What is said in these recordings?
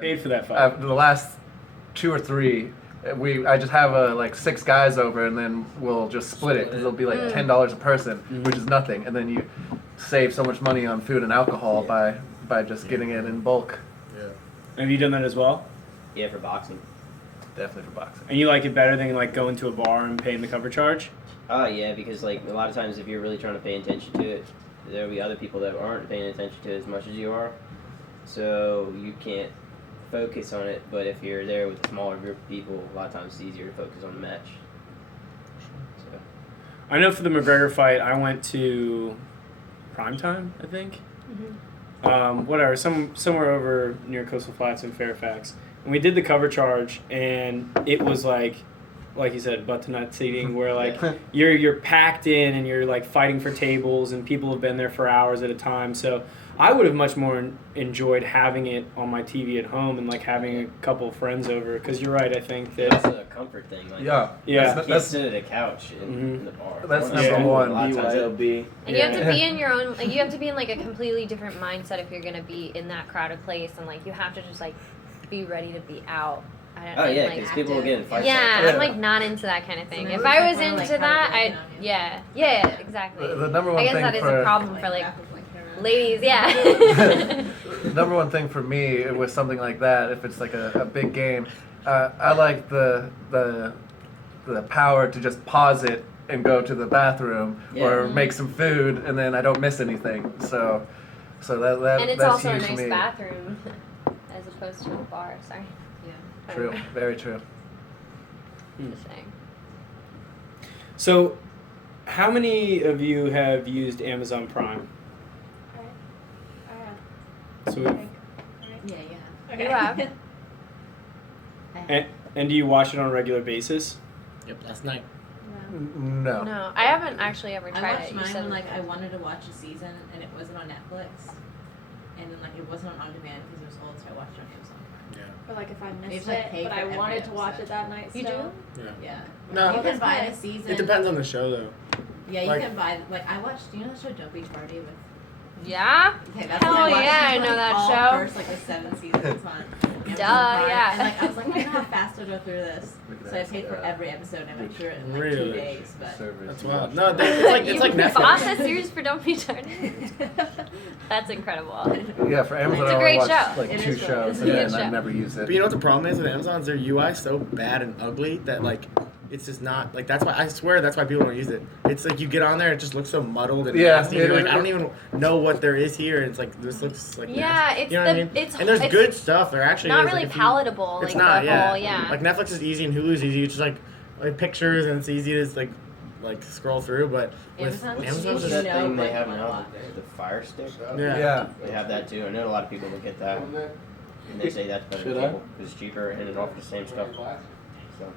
Paid for that fight. The last 2 or 3, I just have like 6 guys over, and then we'll just split it because it'll be like $10 a person, which is nothing, and then you save so much money on food and alcohol by just getting it in bulk. Yeah. Have you done that as well? Yeah, for boxing. Definitely for boxing. And you like it better than like going to a bar and paying the cover charge? Oh yeah, because like a lot of times if you're really trying to pay attention to it, there'll be other people that aren't paying attention to it as much as you are, so you can't focus on it. But if you're there with a smaller group of people, a lot of times it's easier to focus on the match. So. I know for the McGregor fight, I went to Primetime, I think. Whatever, somewhere over near Coastal Flats in Fairfax. And we did the cover charge, and it was like you said, butt to nut seating, where like you're packed in and you're like fighting for tables, and people have been there for hours at a time. So I would have much more enjoyed having it on my TV at home and like having a couple of friends over. Because you're right, I think that That's a comfort thing. Like, Yeah. You can't sit at a couch in the bar. That's Or number school, one. A lot of times it'll be. And you have to be in your own, like, you have to be in like a completely different mindset if you're gonna be in that crowded place, and like you have to just like be ready to be be out. Oh yeah, like, because people will get in fights. yeah, like I'm like not into that kind of thing. So If then I it's was like more into like that, how I'd they're yeah, exactly. The number one I guess thing that is for a problem for like that. ladies, yeah. the number one thing for me with something like that, if it's like a big game, I like the power to just pause it and go to the bathroom or make some food, and then I don't miss anything. So that And it's that's also a huge for nice me. bathroom as opposed to a bar. Sorry. True, very true. Just saying. So, how many of you have used Amazon Prime? So, Yeah, yeah. You have. and do you watch it on a regular basis? Yep, last night. No. No, I haven't actually ever I tried watched it. You mine said when like I wanted to watch a season and it wasn't on Netflix, and then like it wasn't on demand because it was old, so I watched it on Amazon. Yeah. Or like if I You missed just, like, it, pay but for I every wanted to watch episode. it that night. You still. Yeah. Yeah. No, You can that's buy fine. the season. It depends on the show though. Yeah, you like- can buy like I watched. Do you know the show Don't Beach Party with? Yeah. Okay, that's Hell what I watched. yeah, I It was, know like, that all show. First like the 7 seasons on. Amazon Duh, Prime. yeah. And like I was like, I don't know how fast to go through this, Look at so I that paid for stuff. every episode and I went through it in like Really? 2 days. But Servers. That's wild. No, it's like you bought Netflix. the series for Don't Be Tardy. That's incredible. Yeah, for Amazon, It's a I great only watch show. like It 2 is really- shows, it's a and good then show. I never use it. But you know what the problem is with Amazon's their UI is so bad and ugly that like it's just not like that's why I swear that's why people don't use it. It's like you get on there, it just looks so muddled and Yeah, nasty. it- You're like it- I don't even know what there is here. And it's like this looks like Yeah, nasty. it's you know the what I mean? it's And there's it's good stuff. There actually not is. really like, if you- palatable. It's like not. the Yeah. whole Like Netflix is easy and Hulu's easy. You just like pictures and it's easy to like scroll through. But with Amazon's Amazon's What's You that just know, thing they like, have what I now? want. The Fire Stick? yeah. They have that too. I know a lot of people look at that. And they say that's better Should than I? cable because it's cheaper and it offers the same stuff. So.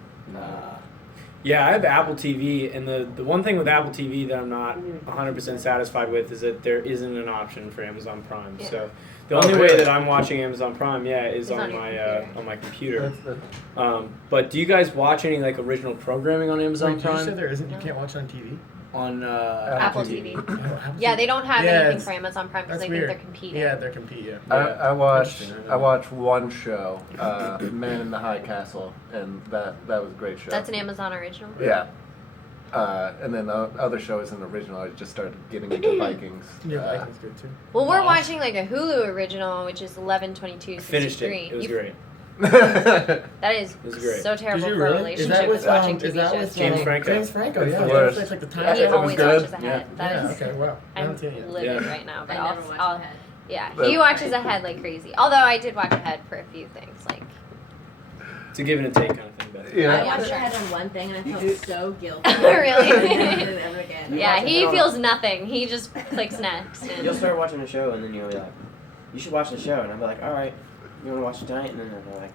Yeah, I have Apple TV, and the one thing with Apple TV that I'm not 100% satisfied with is that there isn't an option for Amazon Prime. Yeah. So the Oh, only way really? that I'm watching Amazon Prime, is It's on on your my computer. on my computer. That's But do you guys watch any like original programming on Amazon Wait, did you say Prime? there isn't? You can't watch it on TV. On Apple TV. Oh, Apple Yeah, TV? they don't have Yeah, anything it's- for Amazon Prime because That's they weird. think they're competing. Yeah, they're competing. I watch Interesting, I I know. watch one show, Man in the High Castle, and that was a great show. That's an Amazon original. Yeah. And then the other show is an original. I just started getting into Vikings. Yeah, Vikings good too. Well, we're Wow. watching like a Hulu original, which is 11/22/63. Finished it. It was great. That is was great. so terrible Did you for a really? Is relationship that with is watching is TV that shows. with James Franco. James Franco, It's yeah. the Yeah, worst. it's like the He time. it was always good. watches ahead. That Yeah. is- Okay. Wow. I I'm haven't seen it yet. livid Yeah. right now, but I I'll, never watched I'll ahead. yeah. But- He watches ahead like crazy. Although I did watch ahead for a few things, like It's a give and a take kind of thing. But Yeah. I watched sure. ahead on one thing and I felt You- so guilty. Really? Ever again. yeah, watch he ahead on- feels nothing. He just clicks next. And You'll start watching a show and then you'll be like, you should watch the show. And I'll be like, all right, you want to watch it tonight? And then they're like,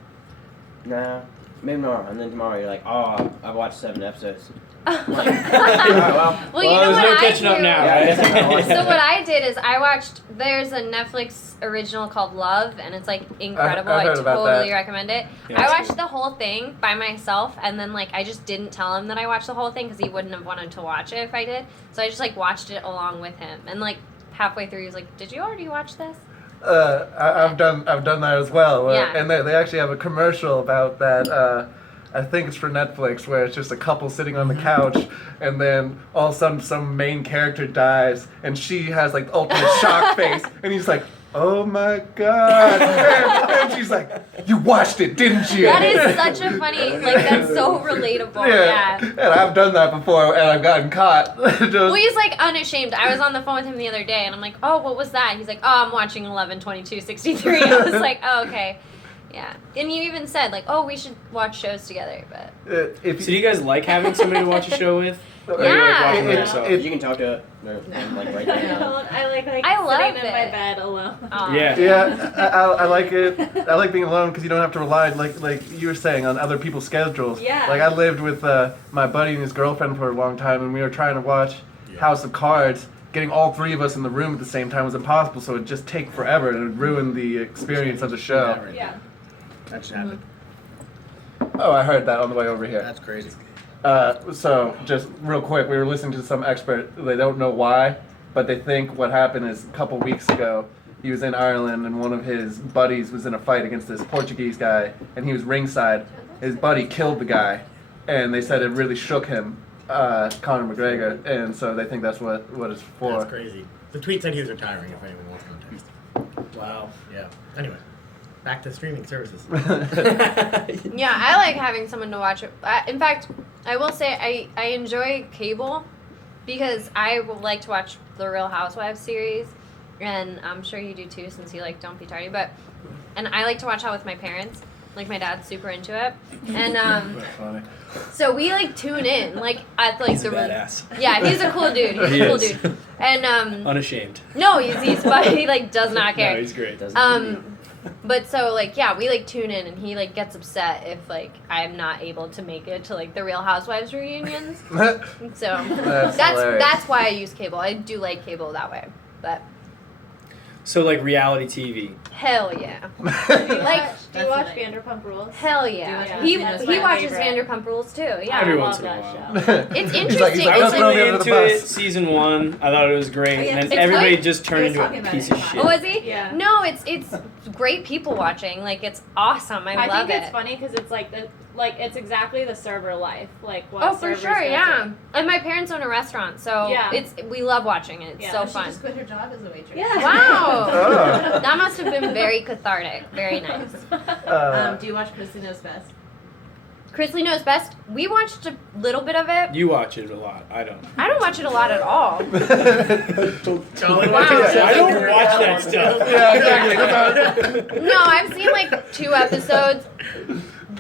nah, maybe tomorrow. And then tomorrow you're like, oh, I've watched 7 episodes. I'm like, all right, well. Well, you know there's what no I catching up do? now, Yeah, I guess I'm not right? So what I did is I watched. There's a Netflix original called Love, and it's like incredible. I've I heard about totally that. recommend it. Yeah, I it's watched good. the whole thing by myself, and then like I just didn't tell him that I watched the whole thing because he wouldn't have wanted to watch it if I did. So I just like watched it along with him, and like halfway through he was like, "Did you already watch this?" I've done that as well. Yeah. And they actually have a commercial about that. I think it's for Netflix, where it's just a couple sitting on the couch, and then all of a sudden some main character dies, and she has like the ultimate shock face, and he's like, "Oh my god!" And she's like, "You watched it, didn't you?" That is such a funny, like, that's so relatable. Yeah. And I've done that before, and I've gotten caught. Well, he's like unashamed. I was on the phone with him the other day, and I'm like, "Oh, what was that?" He's like, "Oh, I'm watching 11/22/63." I was like, "Oh, okay." Yeah. And you even said, like, "Oh, we should watch shows together," but. If So do you guys like having somebody to watch a show with? Or you like Yeah. watching by It- yourself? it- You can talk to like right I now. don't. I like I love sitting in my it. bed alone. Yeah. Yeah, I like it. I like being alone because you don't have to rely, like you were saying, on other people's schedules. Yeah. Like I lived with my buddy and his girlfriend for a long time, and we were trying to watch House of Cards. Getting all three of us in the room at the same time was impossible, so it'd just take forever, and it would ruin the experience of the show. Right Yeah. there. That just happened. Oh, I heard that on the way over here. That's crazy. So, just real quick, we were listening to some expert. They don't know why, but they think what happened is a couple weeks ago, he was in Ireland and one of his buddies was in a fight against this Portuguese guy, and he was ringside. His buddy killed the guy, and they said it really shook him, Conor McGregor, and so they think that's what it's for. That's crazy. The tweet said he was retiring. If anyone wants context. Wow. Yeah. Anyway, back to streaming services. Yeah, I like having someone to watch it. In fact, I will say I enjoy cable because I like to watch the Real Housewives series, and I'm sure you do too since you like Don't Be Tardy. And I like to watch that with my parents. Like my dad's super into it, and That's funny. so we like tune in like at like He's a the badass. Yeah, he's a cool dude. He's He a cool is. dude. And Unashamed. no, he's but he like does not care. No, he's great. But so like yeah, we like tune in and he like gets upset if like I'm not able to make it to like the Real Housewives reunions. So That's hilarious. that's why I use cable. I do like cable that way. But So like reality TV. hell yeah. Do you Like- watch, do you That's watch nice. Vanderpump Rules? Hell Do you yeah. watch He Vanderpump? he My watches favorite. Vanderpump Rules too. Yeah. Every I once love in a that while. show. It's He's interesting. like, I was "Don't throw me really under the into it bus." season 1. I thought it was great. Oh, yeah, And it's then everybody good. just He turned was into a talking about piece it of in shit. Oh, is he? Yeah. No, it's great people watching. Like it's awesome. I love think it. it's funny because it's like it's exactly the server life, like what Oh, for servers sure, go yeah. through. And my parents own a restaurant, so Yeah. we love watching it. It's Yeah. so She fun. Just quit her job as a waitress. Yeah. Wow. Oh. That must have been very cathartic. Very nice. Do you watch Christy Knows Best? Chrisley Knows Best. We watched a little bit of it. You watch it a lot. I don't. I don't watch it a lot at all. Charlie, Wow. I don't watch that stuff. Yeah, exactly. No, I've seen like 2 episodes.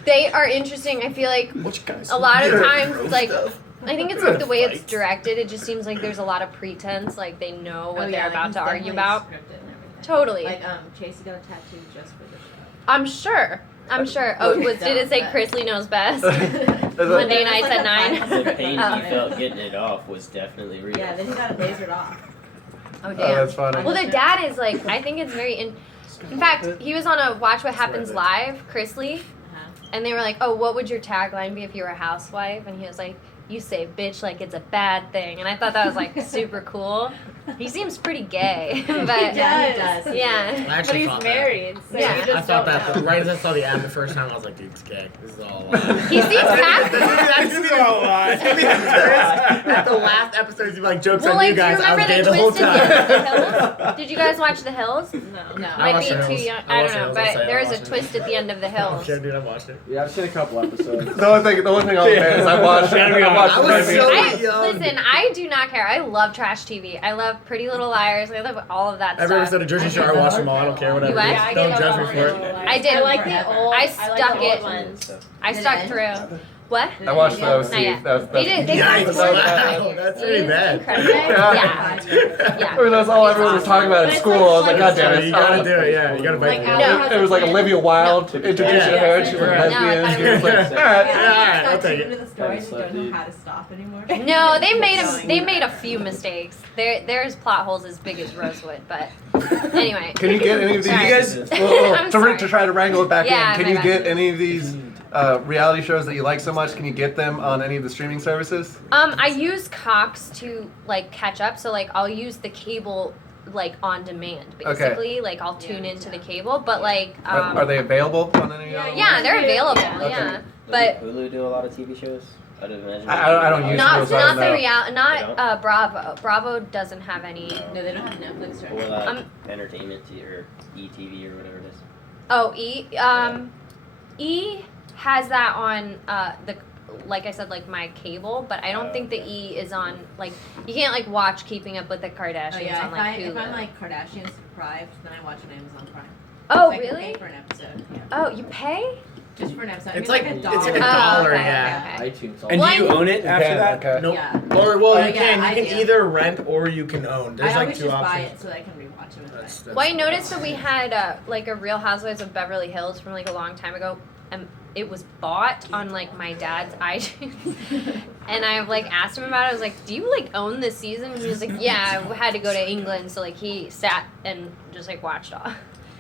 They are interesting. I feel like Which guys? a lot of times, like, I think it's like the way it's directed. It just seems like there's a lot of pretense. Like they know what they're about to argue about. Scripted and everything. Totally. Like Chasey got a tattoo just for the show. I'm sure. I'm sure. Oh, did it say Chrisley Knows Best? Monday nights at 9. The pain he felt getting it off was definitely real. Yeah, then he got it lasered off. Oh Oh, damn. that's funny. Well, their dad is like. I think it's very. In fact, he was on a Watch What Happens Live, Chrisley, and they were like, "Oh, what would your tagline be if you were a housewife?" And he was like, "You say bitch like it's a bad thing." And I thought that was like super cool. He seems pretty gay, but Yeah, he does. yeah. I But actually he's thought married, so Yeah. you that. just I thought don't that know. right as I saw the ad the first time, I was like, dude, it's gay. This is all a lie. He seems happy. That's gonna be the lie. At the last episodes, you like jokes Well, on like, you do you guys. I was remember gay the the whole twist at the end time. of The Hills? Did you guys watch The Hills? No. No. I Might watched be The too Hills. young. I I watched don't know, The Hills, I'll but say there I was a watched it. twist at the end of The Hills. Yeah, dude, I watched it. Yeah, I've seen a couple episodes. The only thing I'll admit is I watched. Gotta be I watched honest. I was Remy. so young. Listen, I do not care. I love trash TV. I love Pretty Little Liars. I love all of that Every stuff. episode of Jersey Shore, I watch them all. I don't care, whatever. You what? Yeah, I Don't get judge up me on for it. it. I did. I like the old. I like stuck the it. old ones. I stuck through. What? I watched the OC. Not yet. That was They did. They Yikes! got Wow, that's really bad. incredible. Yeah. Yeah. I mean, that's all everyone was talking about in But it's school. like- I was like, God like- damn it. You gotta do it, yeah. You gotta Like bite Al the No. has It was like a plan. Olivia Wilde introducing Yeah. her. and She was a No, I thought lesbian. it She was was- like, all right. Yeah, all right, I'll Got take too it. into the stories and don't know how to stop anymore. No, they made a few mistakes. There's plot holes as big as Rosewood, but anyway. Can you get any of these? Sorry. You guys- I'm sorry. to try to wrangle it back Yeah, in, can my you bad. get any of these reality shows that you like so much? Can you get them on any of the streaming services? I use Cox to like catch up, so like I'll use the cable like on demand, Okay. basically. Like I'll tune into the cable, but like Are they available on any? Yeah, other yeah, ones? they're available. Yeah. Yeah, Does but Hulu do a lot of TV shows? I'd imagine. I don't use not Hulu, so I don't not the know. real, They not don't? Bravo. Bravo doesn't have any. No, they don't have Netflix or Or anything. like entertainment or ETV or whatever it is. Oh, E has that on the, like I said, like my cable, but I don't think the E is on, like, you can't like watch Keeping Up with the Kardashians Oh yeah, on like Hulu. if I'm like Kardashians deprived, then I watch on Amazon Prime. Oh, I can really? pay for an episode. Yeah. Oh, you pay? Just for an episode. It's I mean, like a it's dollar. like a Oh, dollar, okay, yeah. okay. iTunes. And do you Well, own it after Okay, that? okay. Nope. Yeah. Or Oh, you yeah, can I do. either rent or you can own. There's I like always two just buy options. it so that I can rewatch it. That's Well, I noticed that we had like a Real Housewives of Beverly Hills from like a long time ago, and it was bought on like my dad's iTunes. And I like asked him about it. I was like, "Do you like own this season?" And he was like, "Yeah, I had to go to England, so like he sat and just like watched all."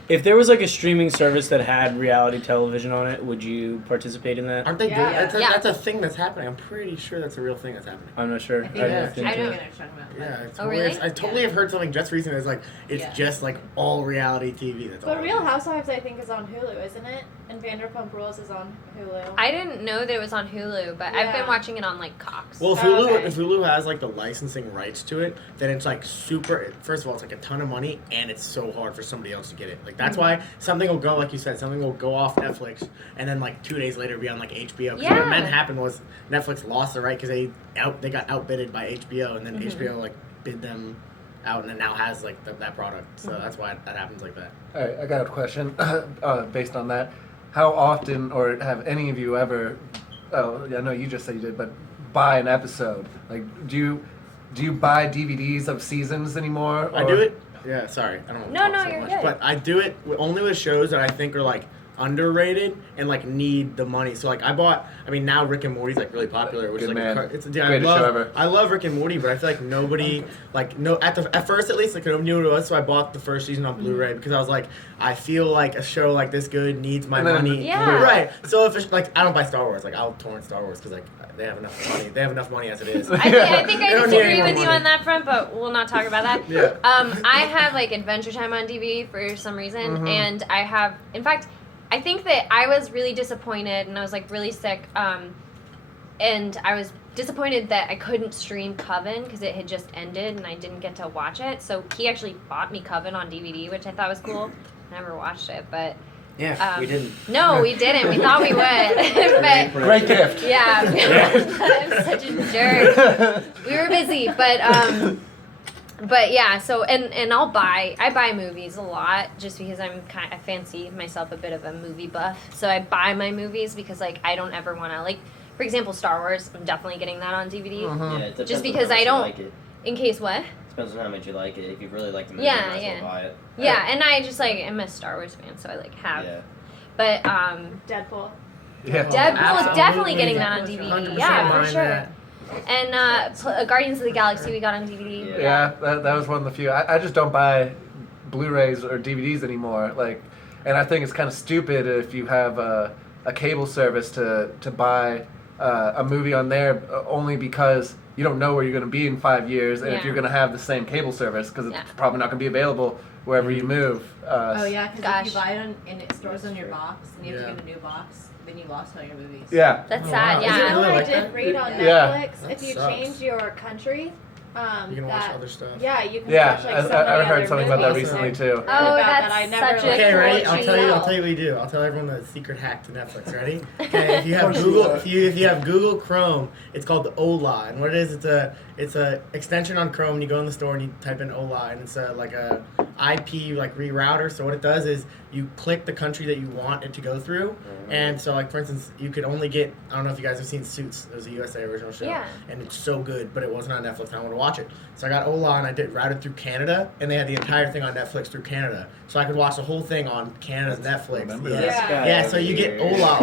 If there was like a streaming service that had reality television on it, would you participate in that? Aren't they Yeah. doing that's a, Yeah. that's a thing that's happening. I'm pretty sure that's a real thing that's happening. I'm not sure. I think I Yeah. looked I into don't- it. We're gonna talk about Yeah, it's Oh, weird. really? I totally have heard something just recently. It's like it's Yeah. just like all reality TV. That's all. But it Real is. Housewives, I think, is on Hulu, isn't it? And Vanderpump Rules is on Hulu. I didn't know that it was on Hulu, but I've been Yeah. watching it on like Cox. Well, if Oh, Hulu okay. if Hulu has like the licensing rights to it, then it's like super. First of all, it's like a ton of money, and it's so hard for somebody else to get it. Like that's why something will go, like you said, something will go off Netflix, and then like 2 days later be on like HBO. 'Cause Yeah. what meant happened was Netflix lost the right because they got outbidded by HBO, and then HBO like bid them out, and then now has like that product. So that's why that happens like that. All right, I got a question based on that. How often, or have any of you ever? Oh, yeah, I know you just said you did, but buy an episode. Like, do you buy DVDs of seasons anymore? I do it. Yeah, sorry, I don't. Want to No, talk no, so you're much, good. But I do it only with shows that I think are like underrated and like need the money. So like I bought. I mean now Rick and Morty's like really popular, which Good is like man. it's dude, Greatest show ever. I love Rick and Morty, but I feel like nobody like no at first at least like nobody knew what it was. So I bought the first season on Blu-ray because I was like I feel like a show like this good needs my And then- money. Yeah. Right. So if it's like I don't buy Star Wars, like I'll torrent Star Wars because like they have enough money. They have enough money as it is. I think They I don't need any disagree more with you money. on that front, but we'll not talk about that. Yeah. I have like Adventure Time on DVD for some reason, and I have, in fact, I think that I was really disappointed, and I was like really sick, and I was disappointed that I couldn't stream Coven because it had just ended and I didn't get to watch it. So he actually bought me Coven on DVD, which I thought was cool. Never watched it, but Yeah, we didn't. no, we didn't. We thought we would, but. Great gift. Yeah, I'm such a jerk. We were busy, but yeah. So and I buy movies a lot just because I fancy myself a bit of a movie buff. So I buy my movies because like I don't ever want to like, for example, Star Wars. I'm definitely getting that on DVD Yeah, it depends just on because how much I you don't. like it. In case what? Depends on how much you like it. If you really like the movie, Yeah, you might as yeah. well buy it. Yeah, and I just like I'm a Star Wars fan, so I like have. Yeah. But Deadpool. Yeah. Deadpool is definitely Absolutely. getting that on 100% DVD. Yeah, for mine sure. that. And Guardians of the Galaxy we got on DVD. Yeah. Yeah, that was one of the few. I just don't buy Blu-rays or DVDs anymore. Like, and I think it's kind of stupid if you have a cable service to buy a movie on there only because you don't know where you're going to be in 5 years, and if Yeah. you're going to have the same cable service because it's Yeah. probably not going to be available wherever you move. Oh yeah, because if Gosh. you buy it on, and it stores on your box, and you have Yeah. to get a new box, then you lost all your movies. Yeah. That's Oh, sad. wow. You Is it Yeah. know what really I like did that? read on Yeah. Netflix? That If you sucks. change your country, You can watch that- other stuff. Yeah, you can Yeah, watch like I so many heard other something about that movies. recently too. Oh, About that's that I never such a like Okay, ready? cool I'll tell you idea. what we do. I'll tell everyone the secret hack to Netflix. Ready? Okay, if you have Google, if you have Google Chrome, it's called the Ola, and what it is, it's a extension on Chrome. And you go in the store and you type in Ola, and it's like a IP like rerouter. So what it does is you click the country that you want it to go through, and so like for instance, you could only get, I don't know if you guys have seen Suits. It was a USA original show, Yeah. and it's so good, but it wasn't on Netflix, and I want to watch it. So I got Ola, and I did routed through Canada, and they had the entire thing on Netflix through Canada, so I could watch the whole thing on Canada's Netflix. remember Yeah. that. Yeah. Yeah, so you get Ola on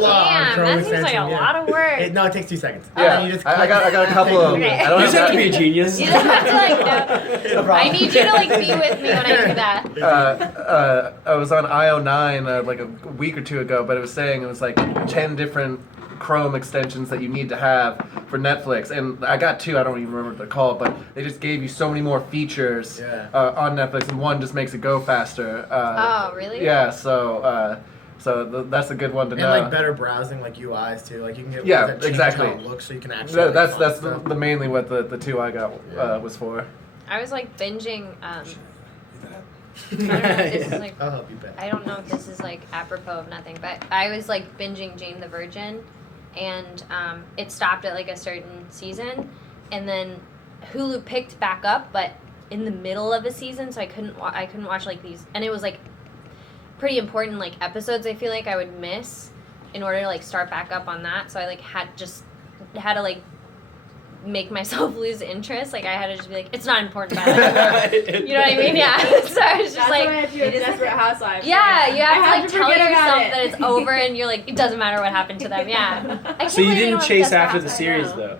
Damn, Chrome that seems extension. like a yeah. lot of work. No, it takes 2 seconds. Yeah, And you just I got a couple of. Okay. I don't You have just have to that. be a genius. You just have to like know. I need you to like be with me when I do that. I was on IO9 like a week or two ago, but it was saying it was like 10 different Chrome extensions that you need to have for Netflix, and I got 2. I don't even remember what they're called, but they just gave you so many more features on Netflix, and one just makes it go faster. Oh, really? Yeah. So that's a good one to And know. like better browsing, like UIs too. Like you can get Yeah, that change exactly. how it looks, so you can actually. That's like, that's font the stuff. mainly what the 2 I got was for. I was like binging. I don't know if this is like. I'll help you bet. I don't know if this is like apropos of nothing, but I was like binging Jane the Virgin, and it stopped at like a certain season, and then Hulu picked back up, but in the middle of a season, so I couldn't watch like these, and it was like pretty important like episodes. I feel like I would miss in order to like start back up on that, so I like had to like make myself lose interest. Like I had to just be like, it's not important. By you know what I mean? Yeah. So I was just That's what I like, had to do with Desperate Housewives. yeah, you have to I like tell forget yourself about it. that it's over, and you're like, it doesn't matter what happened to them. Yeah. I can't So you believe didn't don't chase Desperate after the Housewives. series though.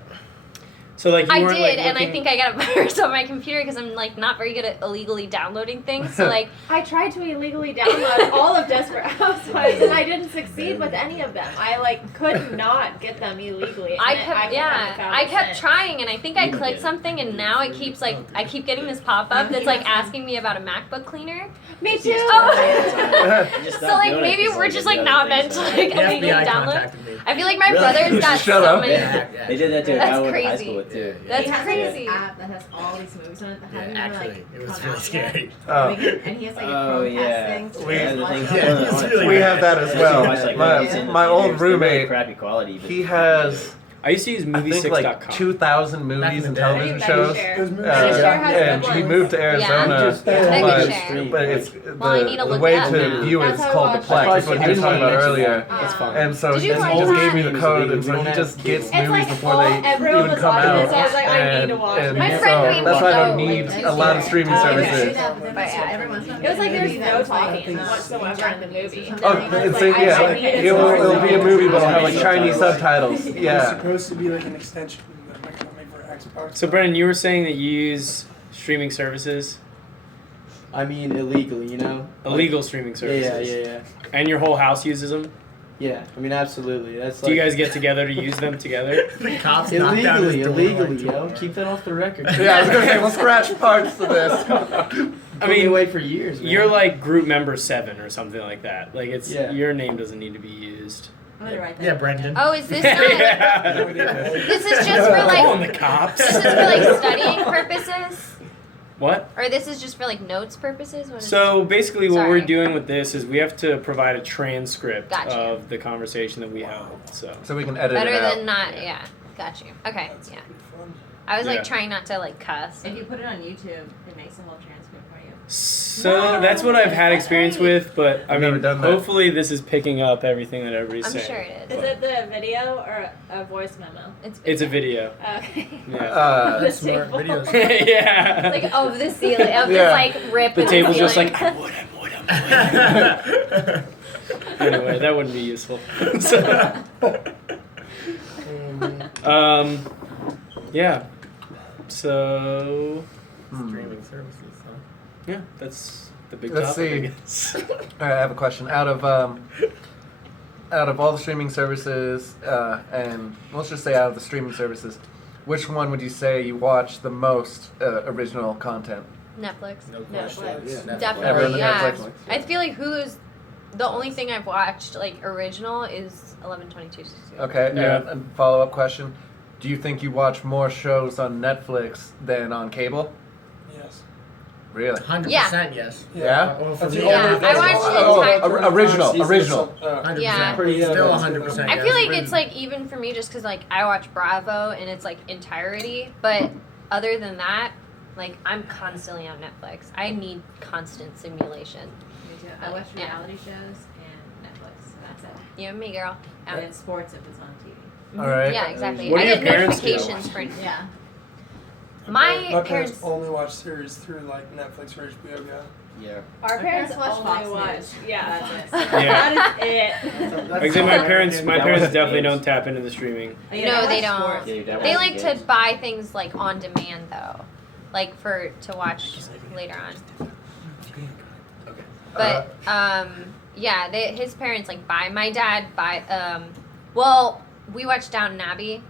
So like you I weren't did, like and I looking- think I got a virus on my computer because I'm like not very good at illegally downloading things. So like, I tried to illegally download all of Desperate Housewives, and I didn't succeed with any of them. I like could not get them illegally. and I haven't kept found it kept since. trying, and I think I You clicked did. something, and now it keeps like I keep getting this pop up that's like asking me about a MacBook cleaner. Me too. Oh. Just So stop like doing it, maybe 'cause, we're just they like do not other meant things to now. like The illegally FBI download. contacted me. I feel like my Really? brother's got Shut so up. many. Yeah. They did that to a That's guy I went to high crazy. school with too. That's he has crazy. This app that has all these movies on it that Yeah, haven't actually, even it like was come really out scary. yet. Oh. And he has like a Oh, Chromecast yeah. thing. We- Yeah, the thing- Yeah, it's really We good. have that as Yeah, well. watch, like, My- movies in the my old theaters. They're really roommate, crappy quality. But He has I used to use I think like movie6.com. 2,000 Back movies in and the television day. shows. Megashare has And good he ones. moved to Arizona, Megashare. but it's Well, I need to the look way it up to now. view it That's is how I called the watched Plex. it. That's what he was talking about earlier. It's fine. And so Did he you just watch gave me that? the code, and so he just gets It's movies like before all, they everyone even was come watching out. it, so I was like, I need to watch and it. My so friend made that's why I don't me need go, a lot of streaming Oh, services. It was like there's no talking whatsoever in the movie. Oh, it's it'll be a movie, but it'll have like Chinese subtitles. It's Yeah. supposed to be like an extension that might come for Xbox. So Brennan, you were saying that you use streaming services, I mean, illegally, you know? illegal streaming services. Yeah. And your whole house uses them. Yeah, I mean, absolutely. That's Do you guys get together to use them together? The cops knocked down his illegally, door, illegally, like, yo. Keep that off the record. Yeah, I was gonna say, we'll scratch parts to this. I Put me mean, away for years, man. you're like group member 7 or something like that. Like it's Yeah. your name doesn't need to be used. I'm gonna write that. Yeah, Brendan. Oh, is this not? Yeah. This is just for Calling like. the cops. This is for like studying purposes, What? or this is just for like notes purposes. What is So basically, what we're Sorry. doing with this is we have to provide a transcript Gotcha. of the conversation that we have. So So we can edit better it out. than not? Yeah, got you. Okay, That's yeah. pretty fun. I was Yeah. like trying not to like cuss. If you put it on YouTube, it makes a whole transcript for you. So that's what I've had experience with, but I I've never mean, done that. hopefully this is picking up everything that everybody's I'm saying. sure it Is is. it the video or a voice memo? It's a video. Okay. Yeah. That's smart videos. Yeah. like of the ceiling, of Yeah. this like rip. The in table's just ceiling. like, I would. Anyway, that wouldn't be useful. So, yeah. So, Streaming services. Huh? yeah, that's the big Let's topic, I see. guess. All right, I have a question. Out of all the streaming services, and let's just say out of the streaming services, which one would you say you watch the most original content? Netflix. No question. Netflix. Yeah, Definitely, Everyone yeah. Netflix. I feel like Hulu's the only thing I've watched like original is 11/22. Okay, Yeah. and follow up question. Do you think you watch more shows on Netflix than on cable? Yes. Really? 100% yes. Yeah? Well, for That's me, the Yeah, only- I that's watched the it only- entire- Original, season, original. so, 100%. Yeah. Still Yeah, 100%. I feel like it's like even for me just because like I watch Bravo and it's like entirety, but other than that, like I'm constantly on Netflix. I need constant simulation. Me too. I watch Yeah. reality shows and Netflix. So that's it. You and me, girl. And then sports if it's on TV. Mhm. All right. Yeah, exactly. What I do get your parents do? notifications for Yeah. my parents parents. only watch series through like Netflix or HBO Go. Yeah. Our parents watch only Fox watch. News. Yeah. That's it. Yeah. That is it. Like I say, my parents That parents was- definitely don't tap into the streaming. Oh, yeah, No, I they watch don't. sports. Yeah, your dad They watches like games. to buy things like on demand though, like for to watch later on. But yeah, his parents like buy. My dad buy. Well, we watched Downton Abbey,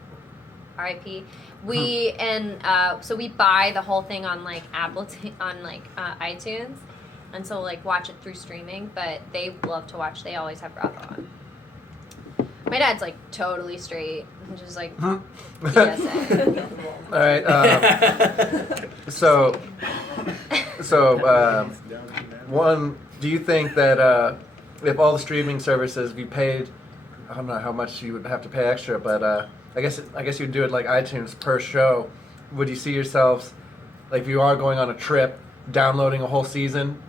R.I.P. We and so we buy the whole thing on like iTunes, and so like watch it through streaming. But they love to watch. They always have Bravo on. My dad's like totally straight, just like PSA. All right. So one, do you think that if all the streaming services you paid, I don't know how much you would have to pay extra, but I guess you'd do it like iTunes per show. Would you see yourselves, like if you are going on a trip, downloading a whole season?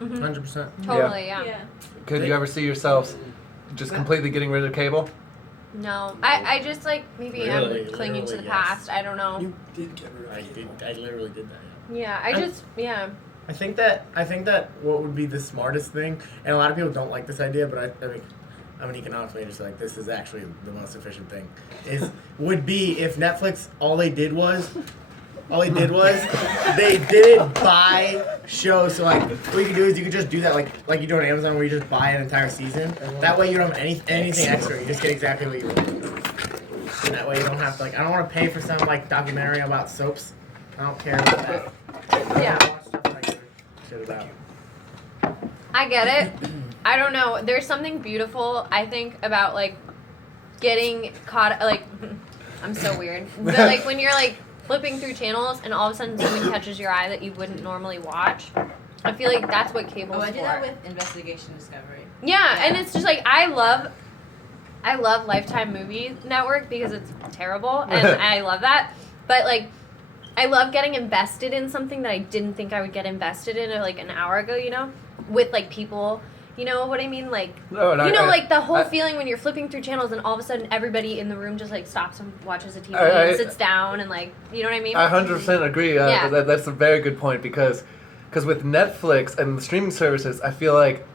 100%. Totally, yeah. Could you ever see yourselves just completely getting rid of cable? No, I just like maybe Really? I'm clinging to the Literally, yes. past. I don't know. You did get rid of cable. I literally did that. Yeah, I just I think that what would be the smartest thing, and a lot of people don't like this idea, but I mean, I'm an economics major, so like this is actually the most efficient thing. Would be if Netflix all they did was they didn't buy shows. So like what you could do is you could just do that like you do on Amazon where you just buy an entire season. That way you don't have anything extra. You just get exactly what you want. And that way you don't have to I don't want to pay for some like documentary about soaps. I don't care about that. Yeah. Watch stuff I give a shit about. I get it. I don't know. There's something beautiful, I think, about like getting caught. Like, I'm so weird, but like when you're like flipping through channels and all of a sudden something catches your eye that you wouldn't normally watch. I feel like that's what cable is I do for. that with Investigation Discovery. Yeah, and it's just like I love Lifetime Movie Network because it's terrible, and I love that. But like, I love getting invested in something that I didn't think I would get invested in like an hour ago. You know, with like people. You know what I mean? Like, like the whole feeling when you're flipping through channels and all of a sudden everybody in the room just like stops and watches the TV and sits down and like, you know what I mean? I 100% agree. Yeah. That's a very good point because with Netflix and the streaming services, I feel like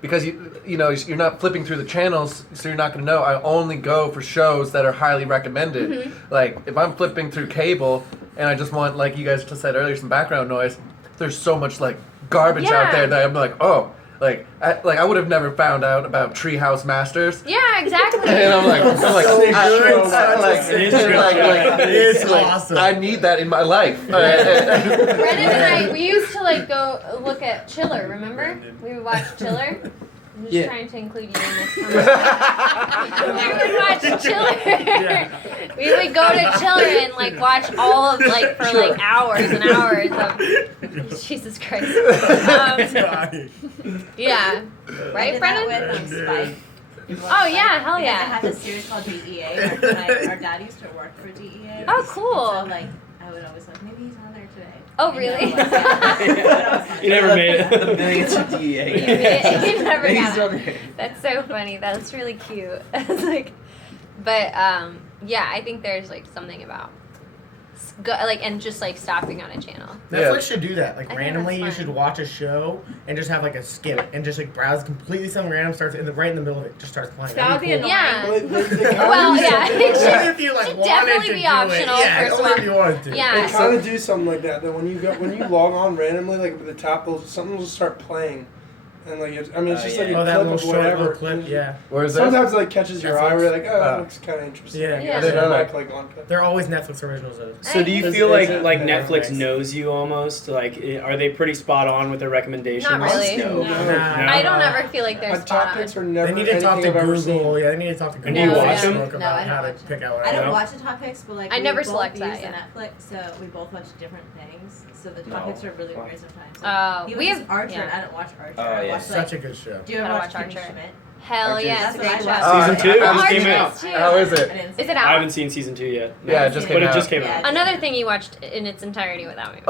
because you're not flipping through the channels, so you're not going to know. I only go for shows that are highly recommended. Mm-hmm. Like if I'm flipping through cable and I just want, like you guys just said earlier, some background noise, there's so much like garbage out there that I'm like, oh. I would have never found out about Treehouse Masters. Yeah, exactly. And I'm like, It's awesome. I need that in my life. Brennan and we used to like go look at Chiller, remember? We would watch Chiller. I'm just trying to include you in this conversation. We would watch Chiller. Yeah. We would go to Chiller and like watch all of like for like hours and hours of Jesus Christ. Yeah. Right, I did Brennan? that with Spike. Oh yeah, hell Because yeah. I had this series called DEA. Our dad used to work for DEA. Oh, cool. So like, I would always like, maybe he's on there today. Oh, And really? he was, yeah. You never made it. The millions of DEA. You never He's got on it. there. That's so funny. That's really cute. It's like, but yeah, I think there's like something about and just like stopping on a channel. Netflix should do that. Like I think randomly, you that's should fun. watch a show and just have like a skip and just like browse completely something random starts right in the middle of it just starts playing. That would be That'd annoying. Yeah. Well, yeah. It Only should, if you like should wanted definitely to be do optional. it. Yeah, first of only all. if you wanted to. Yeah. They kind of do something like that. That when you log on randomly, like at the top, something will just start playing, and like it's just like a Oh, that clip little of short whatever. little clip. Yeah, Whereas Sometimes it like catches your eye. Where you're like, oh, Uh, that looks kind of interesting. yeah. Yeah. They don't Like on. They're always Netflix originals. Though. So do you Is- feel is like it- Netflix Nice. knows you almost? Like, are they pretty spot on with their recommendations? Not really. No. I don't ever feel like My they're top spot on. picks are never They need to talk anything to I've ever Google. seen. Yeah, they need to talk to Google. And do you watch them? Facebook No, about I how don't to watch pick out. I What don't No. watch the topics, but like I we never both select use that, the yeah. Netflix, so we both watch different things. So the topics are really weird sometimes. Oh, he we watches have- Archer, yeah. and I don't watch Archer. Oh, I yeah. watch Such a good show. Do you ever Gotta watch watch Kimmy Archer. Schmidt? Hell Archer's- yeah, it's a That's great what I show. watch. Season two? Oh, It just Archer came out. is too. How is I it? didn't see Is it it. out? I haven't seen season 2 yet. Yeah, it just But came it out. just came Yeah. out. Another thing you watched in its entirety without me.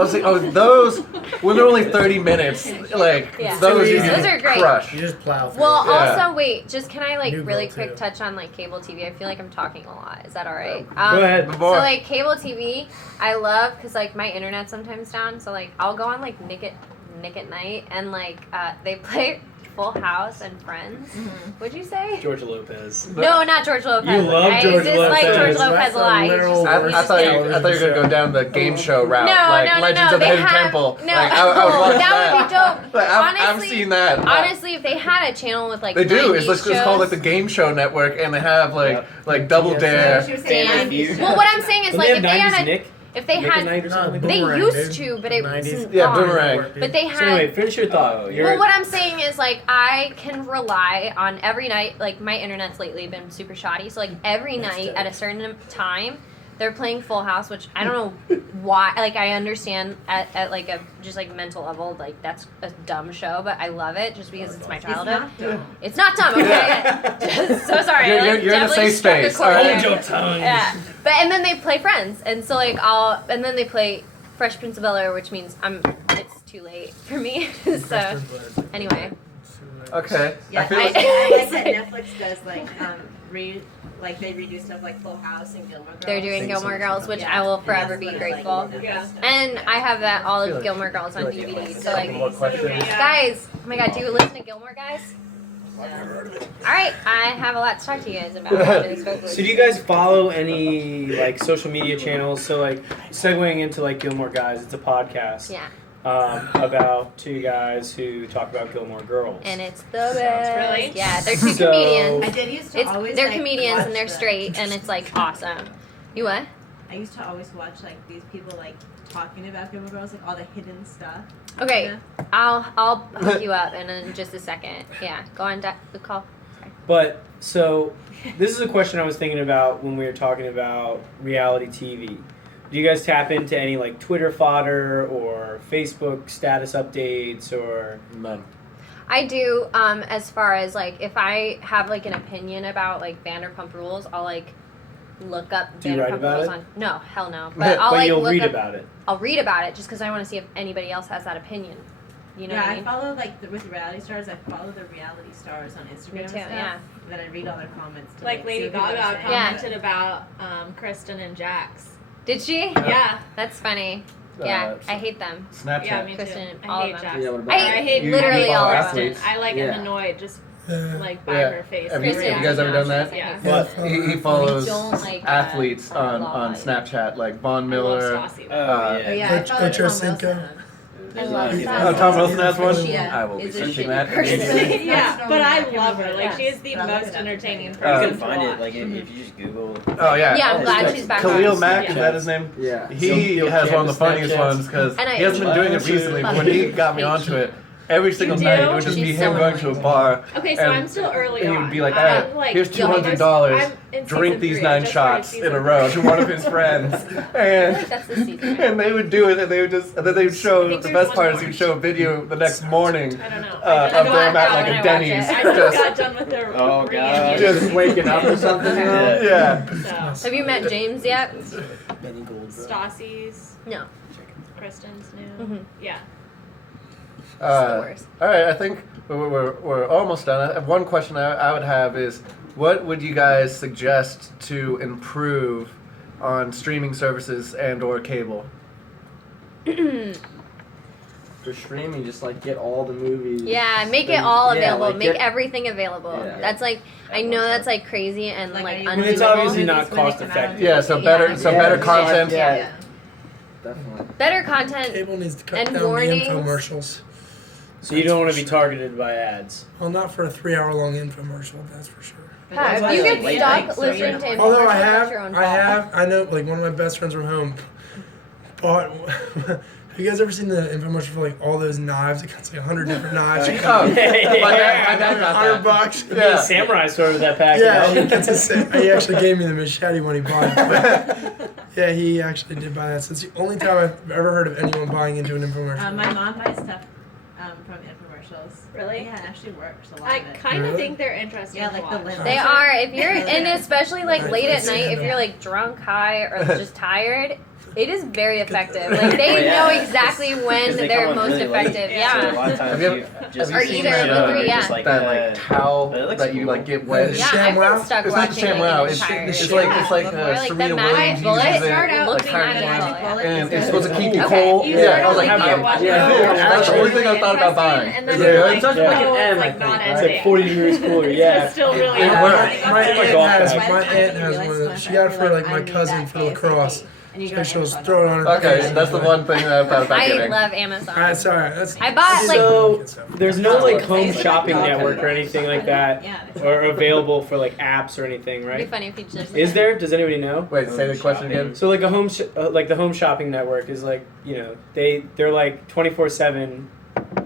Those when they're only 30 minutes, like Yeah. those you Those can are great. crush. You just plow through. Well, Yeah. also, wait, just can I like New really Girl, quick too. touch on like cable TV? I feel like I'm talking a lot. Is that all right? Go ahead. So like cable TV, I love because like my internet's sometimes down. So like I'll go on like Nick at Night and like they play Full House and Friends. What'd you say? George Lopez. No, not George Lopez. You love I George dislike Lopez. George Lopez That's a lot. a He's literal just- I he's thought just you terrible. were gonna go down the game show route, like Legends of the They Hidden have- Temple. No, Like, I would watch that would be dope. Like, I've Honestly- seen that. Honestly, if they had a channel with like They do. It's 90s it's called like the shows- Game Show Network, and they have like Yep. like Double Yes. Dare. She was saying Dan. 90s. Well, what I'm saying is Don't like they if have they 90s had a, Nick? if they Nick at had, Night or something like that? they Boomerang, used dude. to, but it 90s. was Yeah, gone. Boomerang. But they So had. anyway, finish your thought. You're, Well, what I'm saying is like I can rely on every night. Like my internet's lately been super shoddy, so like every night at a certain time, they're playing Full House, which I don't know why. Like I understand at like a just like mental level, like that's a dumb show, but I love it just because it's my It's childhood. not dumb. It's not dumb. Okay, just so sorry. You're- I, like, you're in a definitely safe struck a space, chord all right? there. hold your tongue. Yeah, but and then they play Friends, and so like and then they play Fresh Prince of Bel-Air, which means it's too late for me. So anyway, Okay. Yeah, I feel I like, like that Netflix does they redo stuff like Full House and Gilmore Girls. they're doing Gilmore Girls, which Yeah, I will and forever that's be what I grateful. like about Yeah. Netflix. And I have that all feel of like- Gilmore Girls on like DVD. it's So like, more questions. guys, oh my God, do you listen to Gilmore Guys? All right, I have a lot to talk to you guys about after this vocal. So do you guys follow any like social media channels? So like segueing into like Gilmore Guys, it's a podcast Yeah, about two guys who talk about Gilmore Girls. and it's the best. Really? Yeah, they're two So- comedians. I did used to It's always they're like, comedians watch and they're the- straight, and it's like awesome. You what? I used to always watch like these people like talking about Gilmore Girls, like all the hidden stuff. Okay, Yeah. I'll hook you up in just a second. Yeah, go on, the call. Sorry. But so this is a question I was thinking about when we were talking about reality TV. Do you guys tap into any like Twitter fodder or Facebook status updates or? None. I do. As far as like, if I have like an opinion about like Vanderpump Rules, I'll like look up Do you write Vanderpump about Rules it? on. No, hell no. But I'll but like you'll look read up, about it. I'll read about it just because I want to see if anybody else has that opinion. You know yeah, what I I mean? follow like with reality stars. I follow the reality stars on Instagram Me and too. stuff. Yeah. And then I read all their comments. To, Like see Lady what people are Gaga saying. Yeah. commented about Kristen and Jax. Did she? Yeah. That's funny. Yeah, Uh, I hate them. Snapchat. Yeah, me too. Kristen, I all hate of them. Jax. Yeah, what about I that? hate You- literally you all follow of athletes? them. I like Yeah. am annoyed just like by Yeah. her face. Have you, Kristen have you guys ever done that? Yeah. What? He follows I don't like athletes that on law. Snapchat, like Von I Miller. love Stassi. Oh, Uh, Oh, yeah, I Ocho- follow Tom Ochocinco. Wilson. I love Oh, that. Tom Wilson has one? Yeah. I will be Is a searching shitty that. person. Yeah, but I love her. Like Yeah. she is the But I'll look most it up. entertaining You You person can to find it watch. like if you just Google. Oh, yeah. Yeah, I'm Oh, glad it's she's back Khalil on. Mack, Snapchat. is that his name? Yeah. He You'll has one of the canvas funniest Snapchats. ones because And I he hasn't been doing it enjoy it. recently. But when he got me onto it, every single do? night it would just be She's him so going to a annoying. bar. Okay, so and, I'm still early and he on. would be like, I'm, "Hey, like, here's I'm $200. in Drink season these 3. 9 I just started shots in season a row 3. to one of his friends." I feel And like that's the season. and they would do it, and they would just, and then they would I show, think the there's best one part is more. he would show a video the next morning I don't know. of I them blacked at out like when a I Denny's. watch I just Just, got done with their Oh, reunion. God. just waking up or something. Yeah. yeah. So Have you met James yet? Benny Gold. Stassi's, No. Kristen's new. Mm-hmm. Yeah. All right, I think we're almost done. I have one question I would have is, what would you guys suggest to improve on streaming services and or cable? For streaming, just like get all the movies. Yeah, make it Then- all yeah, available. like, make get- everything available. Yeah. That's like I know that's like crazy and Like, like are you- I mean, it's undoable. obviously not Movies when they cost come out. effective. Yeah, so better Yeah. content. Yeah. Yeah. Definitely. Better content. Cable needs to cut And down the warnings. infomercials. So you don't want to be targeted by ads. Well, not for a 3-hour-long infomercial, that's for sure. Pat, That's if you why I get like stuck late listening night, to so infomercials, Although I that's your own fault. I know, like, one of my best friends from home bought. Have you guys ever seen the infomercial for like all those knives? It costs like 100 different knives. Oh, Yeah. my dad got $100 that. bucks. Yeah. Yeah. Samurai sword with that package. Yeah, he gets he actually gave me the machete when he bought it. But yeah, he actually did buy that. So it's the only time I've ever heard of anyone buying into an infomercial. My mom buys stuff from infomercials. Really? Yeah, it actually works a lot I of it. kind of Really? think they're interesting. Yeah, to like the watch. limit. They are. If you're and especially like Right, late at it's night, if random. you're like drunk, high, or just tired, It is very effective. Like they know exactly when 'Cause they they're come on most really late. effective. So a Yeah. lot of times Have you ever- you've just Or seen either that, of the three, just yeah. like, that towel but it looks that you cool. like get wet. Yeah, I've ShamWow? been stuck It's not watching ShamWow. like, It's, an entire it's show. like it's like Or like Serena the Magic Williams Bullet. uses it. Start out like looking kind at of it. Magic Bullet. and is it's supposed to keep you Okay. cold. You Yeah, start I was like, out I'm- watching yeah, it. that's the only thing I thought about Interesting, buying. and then Yeah. you're It's like, such like an oh, M, it's I like think, not right? as It's like 40 degrees cooler. Yeah. It's still really It hot. works. My It's my aunt golf has bag. my aunt has one. Of those. She got it for like my cousin for lacrosse. So she'll throw it on her. Okay, face. that's the one thing that I thought about I getting. love Amazon. Alright, sorry. That's, I bought like So there's no like home It's like shopping dog network food. or anything like that, Yeah. or available for like apps or anything, It'd be right? funny if you just Is there? Does anybody know? Wait, say the question again. So like a like the home shopping network is like, you know, they're like 24/7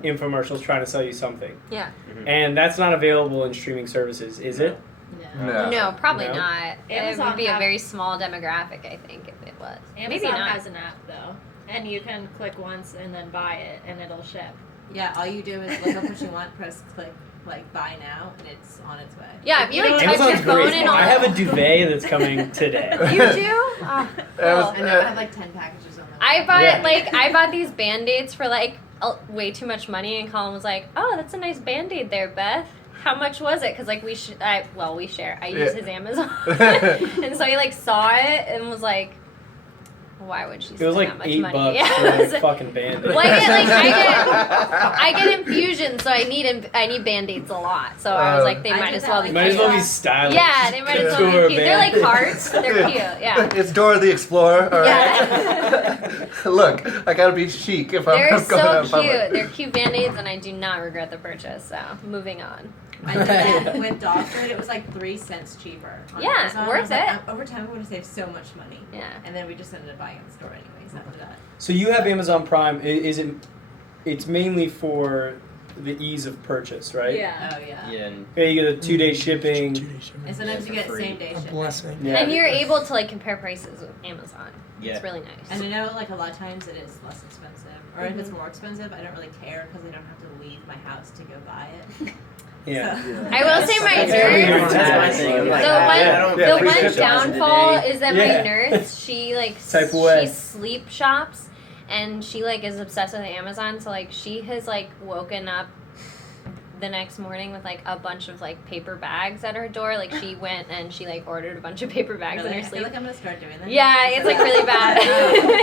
infomercials trying to sell you something, Yeah. and that's not available in streaming services, is it? No. No, probably No? not. It Amazon would be a have- very small demographic, I think, if it was. Maybe Amazon not. has an app though, and you can click once and then buy it, and it'll ship. Yeah, all you do is look up what you want, press click, like buy now, and it's on its way. Yeah, if you like touch Amazon's your phone great. and all. I have a duvet that's coming today. You do? Oh, It was- cool. I know, I have like 10 packages on them. I bought Yeah. I bought these Band-Aids for like way too much money, and Colin was like, "Oh, that's a nice Band-Aid there, Beth. How much was it?" Because like we share. I use Yeah. his Amazon, and so he like saw it and was like, "Why would she It was spend like that much $8 money?" Yeah, for it was- like fucking Band-Aid. Well, I get infusion, so I need Band-Aids a lot. So I was like, they I might did as that, well like, be Might as cute. well be stylish. Yeah, they might as well Couture be cute. They're like Band-Aids. hearts. They're cute. Yeah. It's Dora the Explorer. All right. Yeah. Look, I gotta be chic if I'm They're going so out in cute. public. They're cute Band-Aids, and I do not regret the purchase. So moving on. I did that with dog food. It was like 3 cents cheaper. On Yeah, Amazon. worth I was like, it. Over time, I'm going to save so much money. Yeah. And then we just ended up buying it in the store anyways after that. So you have Amazon Prime. Is it? It's mainly for the ease of purchase, right? Yeah. Oh, yeah. Yeah, and Okay, you get a 2-day shipping. 2 days shipping. And sometimes you get free. same day A shipping. blessing. Yeah. And you're able to like compare prices with Amazon. Yeah. It's really nice. And I know like a lot of times it is less expensive. Or if it's Mm-hmm. more expensive, I don't really care because I don't have to leave my house to go buy it. Yeah. So- I will say my That's very nurse. good. That's my thing. I'm like, The one, yeah, I don't- the free one shipping. downfall is that Yeah. my nurse, she like Type away. she sleep shops, and she like is obsessed with Amazon. So like she has like woken up the next morning with like a bunch of like paper bags at her door. Like she went and she like ordered a bunch of paper bags Really? in I her feel sleep. like I'm gonna start doing that. Yeah, it's like really bad.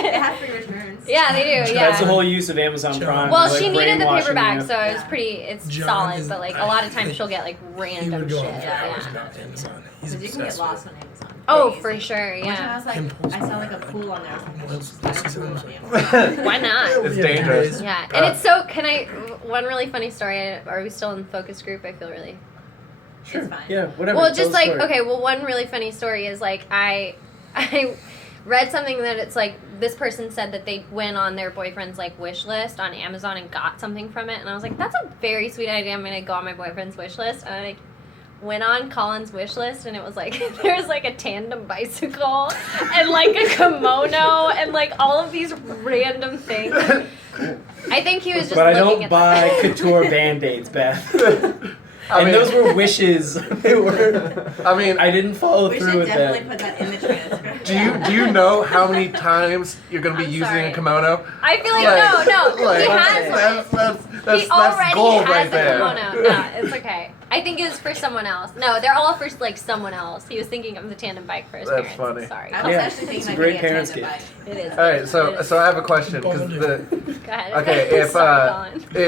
They have free returns. Yeah, they do. Yeah. That's the whole use of Amazon John. Prime. Well, is, like, she needed the paper brainwashing bag, you. so it was Yeah. pretty. It's John solid, is- but like a lot of times she'll get like He random would shit. go on for hours Yeah. about Amazon. He's Because you can get obsessed lost with on Amazon. Oh, Crazy. for sure. One time I Yeah. was like, Impulse I saw buy. like a pool on there. I was like, I should just buy a pool on Amazon. Why not? It's dangerous. Yeah, and it's so. Can I? One really funny story. Are we still in the focus group? I feel really. Sure. It's fine. Yeah, whatever. Well, Tell just the like story. okay. Well, one really funny story is like I read something that it's like this person said that they went on their boyfriend's like wish list on Amazon and got something from it, and I was like, that's a very sweet idea. I'm gonna go on my boyfriend's wish list, and I like went on Colin's wish list, and it was like there was like a tandem bicycle and like a kimono and like all of these random things. I think he was just But I looking don't at buy them. couture Band-Aids, Beth. I And mean- those were wishes. They were. I mean, I didn't follow We through should with definitely that. put that in the transcript. do you know how many times you're gonna be I'm using sorry. a kimono? I feel like Like- no, like, he has one. That's He already gold has right the there. kimono. No, it's okay. I think it was for someone else. No, they're all for like someone else. He was thinking of the tandem bike for his That's parents. funny. Sorry. I was Yeah, actually it's thinking a I great could get parents' tandem gift. bike. It is. All right, It so is. I have a question because Bumblebee. the Go ahead. okay if Sorry, Colin.